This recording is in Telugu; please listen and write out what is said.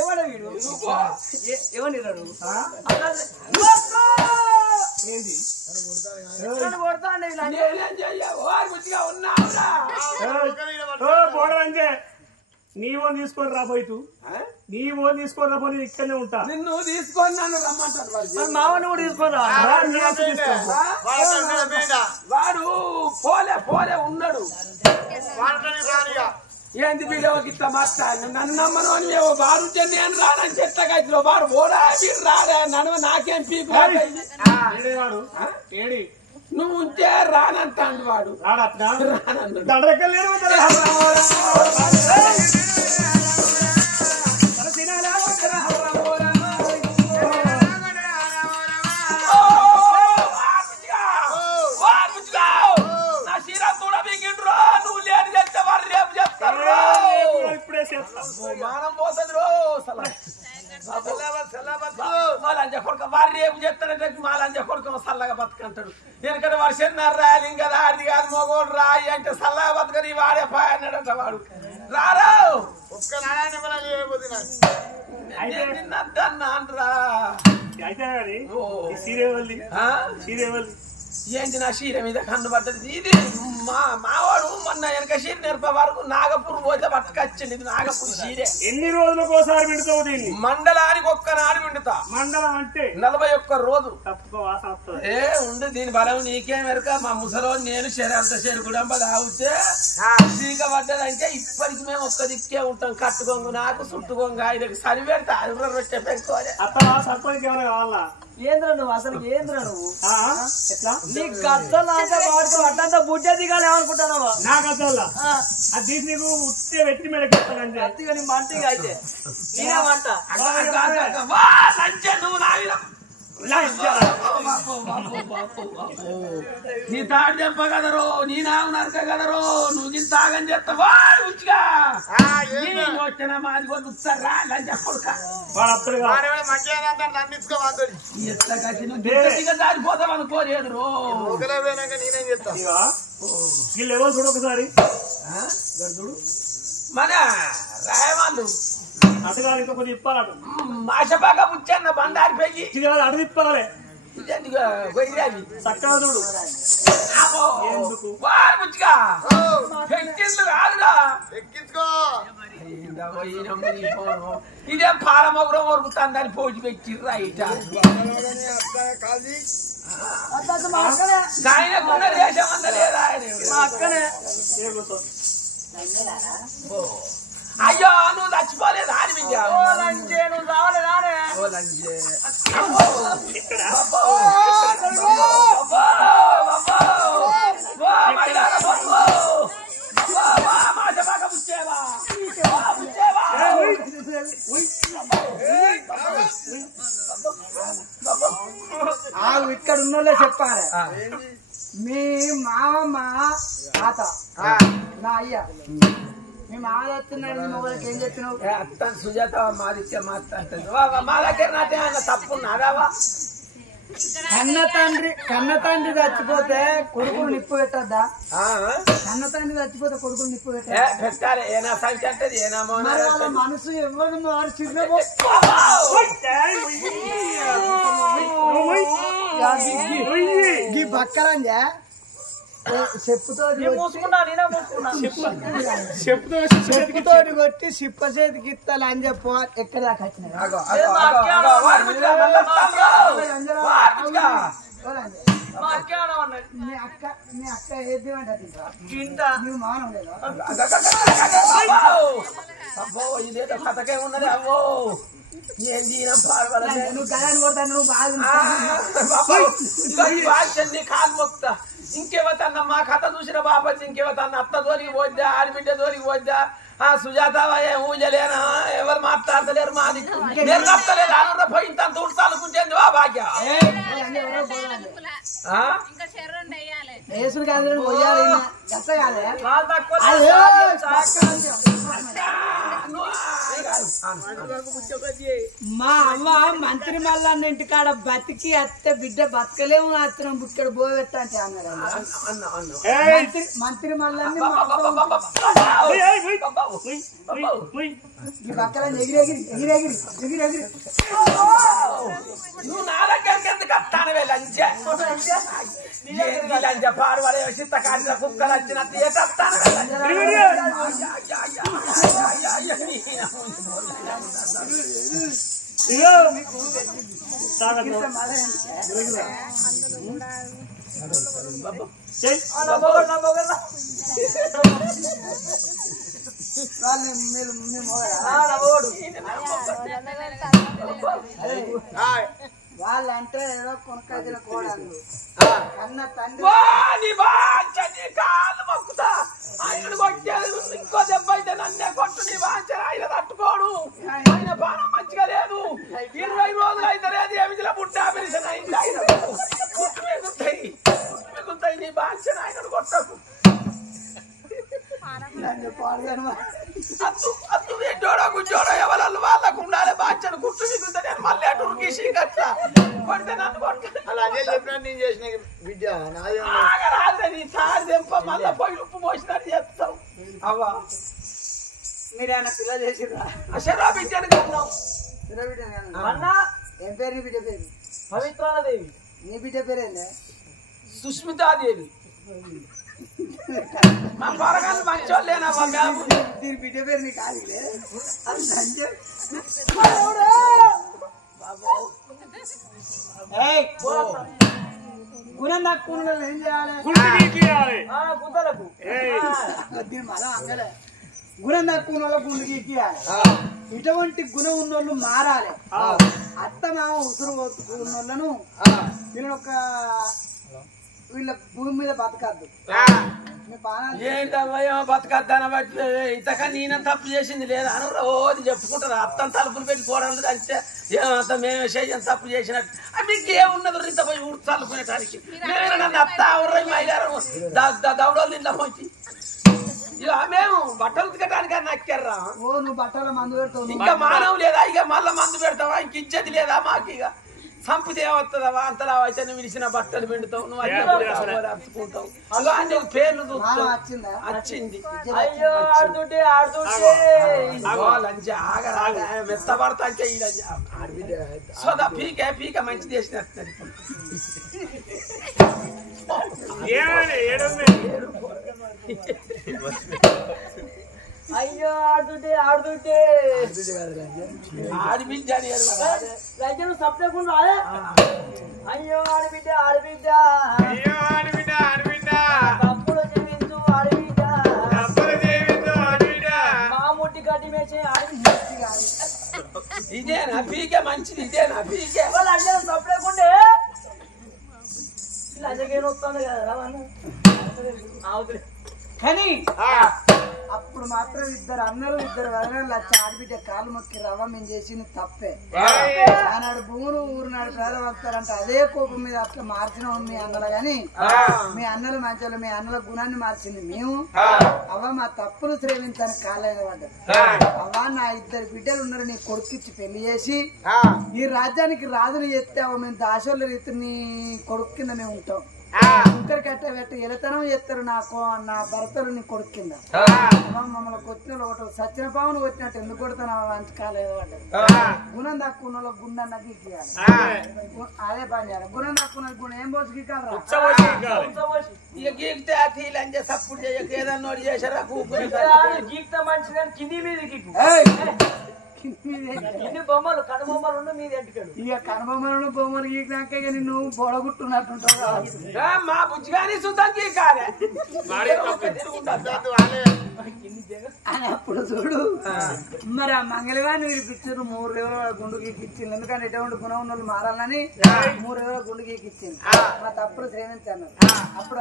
ఎవడ వీడు ఎవరిని రాడు ఏంది పోడంటే నీ ఓన్ తీసుకొని రాబోయు నీ ఓన్ తీసుకొని రాబోయి ఇక్కడనే ఉంటా నిన్ను తీసుకొని నన్ను రమ్మంటాను మామని కూడా తీసుకొని వాడు పోలే పోలే ఉన్నాడు ఏంది వీడియోకి ఇట్లా మాట్లాడు నన్ను నమ్మను అని వాడు నేను రానని చెట్లకైతే వాడు ఓడా మీరు రారా నన్ను నాకేం పీకు ఏడి నువ్వు ఉంటే రానంటాడు వాడు మానం పోతుంది వారు రేపు చెప్తాడంటే మా లంజ కొడుకు సల్లగా బతుకంటాడు ఎందుకంటే వాడు చిన్నారు రాలి కదా ఆడిది కాదు మగోడు రాయి అంటే సల్లగా బతుకని వాడే పాయ అన్నాడంట వాడు రారా నిన్నద్దన్నాన్రా ఏంటి నా చీర మీద కన్ను పడ్డది ఇది మావాడు మొన్న వెనక చీర నేర్పే వరకు నాగపూర్ పోతే పట్టుకొచ్చింది ఇది నాగపూర్ చీరే ఎన్ని రోజులకోసారి వింటావు దీన్ని మండలానికి ఒక్కనాడు విండుతా మండలం అంటే 41 రోజు తప్పుకో ఉండు దీని బలం నీకేం ఎరక మా ముసలో నేను శరంత చెరుకుడంప తాగితే చీక పడ్డదంటే ఇప్పటికి మేము ఒక్క దిక్కే ఉంటాం కట్టుకొంగు నాకు చుట్టుకొంగ ఆయనకి సరిపెడతా అరువులు రొట్టె పెట్టుకోవాలి అత్త సర్పంచ్ ఏమైనా కావాలా ఏంద్ర నువ్వు అసలు ఏంద్ర నువ్వు ఎట్లా నీ గద్దలు అంటే వాడుకో అట్లంతా బుడ్డ దిగాలి ఏమనుకుంటున్నావా నా గద్దల్లా అది తీసి నీకు ఉత్తే వెట్టి మెడకెత్తానంటే అత్తిగా నీ మంటిగా అయితే నేనేమంట నువ్వు నీ తాడు చెంప కదరో నీ నావు నరక కదరో నువ్వు నీ తాగని చెప్తావా ఉచిగా వచ్చిన మాది వస్తారా చెప్పడుక ఎట్లా కట్టిన దారిపోతాం అనుకోలేదు రో వీళ్ళు ఎవరు చూడు ఒకసారి మన రాయవాళ్ళు అటుగాలి ఇంకా కొద్ది ఇప్పాలట మాషపాక ముచ్చన్న బండారిపోయి అటు తిప్పాలి చక్కగా చూడు ముచ్చిగా కాదురా ఇదే పాలమగురం వరుకుతాను దాన్ని పోటీ పెట్టిర్రా ఆయనకున్న దేశం అంతా లేదా అక్కనే అయ్యో నువ్వు చచ్చిపోలేదు అని విద్యా నువ్వు రావాలి ఇక్కడ ఉన్నోళ్ళే చెప్పాలి మీ మామ తాత నా అయ్యా మీ మామ వస్తున్నాడు మొగలకి ఏం చెప్పినావు అత్త సుజాత మాదిత్య మాట్లాడుతుంది మా దగ్గర నాటే ఆయన తప్పు నాదావా కన్న తండ్రి చచ్చిపోతే కొడుకులు నిప్పు పెట్టద్దా కన్న తండ్రి చచ్చిపోతే కొడుకులు నిప్పు పెట్టాలి ఏనా సంఖ్య అంటే ఏనామో మనసు ఎవరు మార్చిందో బక్కరంజా చెప్పుతో కొట్టి సిప్ప చేతికి ఇస్తాను అని చెప్పు ఎక్కడ దాకా మీ అక్క ఏది నువ్వు మానం ఇదేదో కథకే ఉన్నది అవ్వో ఏం చేయడం నువ్వు గలాన్ని కొడతాను నువ్వు బాగా కాలు మొక్తా ఇంకేవతన్న మా కథ చూసిన బాపచ్చి ఇంకేవతన్న అత్త దోరికి పోద్దా ఆడిబిడ్డ దోరికి పోద్దా సుజాత ఊజలేనా ఎవరు మాట్లాడతలేరు మాది నేను తప్పలేదు అనుకుంటా పోయి ఇంత తుడుతానుకుంటేంది వా భాగ్య మా అమ్మ మంత్రి మల్లన్న ఇంటికాడ బతికి అత్తే బిడ్డ బతకలేము అత్తనం బుక్కడ బోయెట్టా అంటే అన్నాడు మంత్రి మల్లన్ని ఈ పక్కన ఎగిరెగిరి నువ్వు నా దగ్గరికి ఎందుకు వస్తాను లంచ పాడబడే చిత్త కాడిన కుక్కలు వచ్చినట్టు వస్తాను వాళ్ళంటే ఏదో కొనకాసిన కోడలు అన్న తండ్రి కాళ్ళు మొక్కుతా ఆయన కొట్టేది ఇంకో దెబ్బ అయితే నన్నే కొట్టు నీ వాంచ ఆయన తట్టుకోడు ఆయన బాణం మంచిగా లేదు 20 రోజులు అయితే లేదు ఏమిలా బుట్ట ఆపరేషన్ అయింది ఆయన మిగులుతాయి నీ వాంచ ఆయన కొట్టకు అత్తు ఎడ్డోడో గుడ్డోడో ఎవరు వాళ్ళకు ఉండాలి బాధ్యను గుర్తు మిగులుతా నేను మళ్ళీ అటు ఉరికేసి కట్టా కొడితే నన్ను కొట్టు అలా అదే చెప్పినా నేను చేసిన బిడ్డ రాదే నీ తాడు తెంప మళ్ళీ పోయి ఉప్పు పోసినట్టు చెప్తావు అవ్వా మీరేమైనా పిల్ల చేసిర్రా అసలు బిడ్డను కన్నావు అన్నా ఏం పేరు నీ బిడ్డ పేరు పవిత్రాదేవి నీ బిడ్డ పేరేందే సుష్మితాదేవి మా పొరగాళ్ళు మంచోళ్ళేనా దీని బిడ్డ పేరు నీకు కాదులే అది సంజయ్ గుణం తక్కువ ఏం చేయాలి దీని మనం అంగలే గుణం తక్కువ గుండు గీకియాలి ఇటువంటి గుణం ఉన్నోళ్ళు మారాలి అత్త మామ ఉసురు ఉన్నోళ్ళను వీళ్ళ ఒక వీళ్ళ భూమి మీద బతకద్దు ఏంటయ్యో బతకద్దాన బట్టి ఇంతకన్నా నేనే తప్పు చేసింది లేదా అని రోజు చెప్పుకుంటారు అత్తని తలుపులు పెట్టుకోవడం అంటే ఏమంతా మేమే చేయం తప్పు చేసినట్టు మీకు ఏమున్నది ఇంత పోయి ఊరు తలుపుకునేటానికి మేమే నన్ను అత్త ఎవరు మైలారు దౌడోళ్ళు నిండా పోయి ఇక మేము బట్టలు ఉతకటానికి నక్కారా నువ్వు బట్టల మందు పెడతావు ఇంకా మానవు లేదా ఇక మళ్ళా మందు పెడతావా ఇంక ఇచ్చేది లేదా మాకు ఇక సంపద ఏమవుతుందా అంతలా అయితే నువ్వు విడిచిన బట్టలు పిండుతావు నువ్వు అర్చుకుంటావు అలా నీకు పేర్లు వచ్చింది లంచ ఆగరాగా మెత్తబడతా అంటే సోదా పీకే పీక మంచి చేసినట్టు అయ్యో ఆడుతుంటే ఆడిబిడ్డ సప్లకుండా రాలే అయ్యో ఆడబిడ్డ తప్పులు జీవించు ఆడబిడ్డ మామూటి గడ్డి మేసే ఇదేనా పీకే మంచిది ఇదేనా పీకే వాళ్ళు అందరూ సప్లేకుండే అజగేను వస్తుంది కదా కానీ అప్పుడు మాత్రం ఇద్దరు అన్నలు ఇద్దరు వదనాలు వచ్చి ఆడబిడ్డ కాలు మొక్కి రవ్వ మేము చేసింది తప్పే ఆనాడు భూములు ఊరునాడు పేద వస్తారంటే అదే కోపం మీద అట్లా మార్చిన మీ అన్నలు గాని మీ అన్నలు మంచి మీ అన్నల గుణాన్ని మార్చింది మేము అవ్వ మా తప్పులు శ్రేమించడానికి కాలేని పడ్డది అవ్వ నా ఇద్దరు బిడ్డలు ఉన్నారు నీ కొడుకిచ్చి పెళ్లి చేసి ఈ రాజ్యానికి రాజుని ఎత్తే అవ్వ మేము దాసోళ్ళ రీతి నీ కొడుకు కింద మేము ఉంటాం ఇంకరు కట్ట పెట్టి ఎలతనం చేస్తారు నాకు నా భర్తలు నీ కొడుకు కింద మమ్మల్ని కొట్టిన ఒకటి సచిన పావును కొట్టినట్టు ఎందుకు కొడతాను మంచి కాలేదు గుణం తక్కువ గుండన్న గీకియాలి అదే పని చేయాలి గుణం తక్కువ గుణం ఏం పోసి గీకాలి ఇక గీకితే అతీలంటే సప్పుడు చేయక ఏదన్నా చేసారా గీక్తా మంచిగా కింది మీద గీకు బొమ్మలు కనుబొమ్మలు ఉన్న మీద ఎంటుకాడు ఇక కనుబొమ్మలను బొమ్మలు గీకినాక నువ్వు పొడగొట్టున్నట్టుంటావు మా బుజ్జిగాని సుతం గీకాలే అని అప్పుడు చూడు మరి ఆ మంగళవారిని విడిపించారు 3 రోజుల గుండు గీకిచ్చింది ఎందుకంటే ఎటువంటి గుణం ఉన్న వాళ్ళు మారాలని 3 రోజుల గుండు గీకిచ్చింది మా తప్పుడు శ్రేణించాను అప్పుడు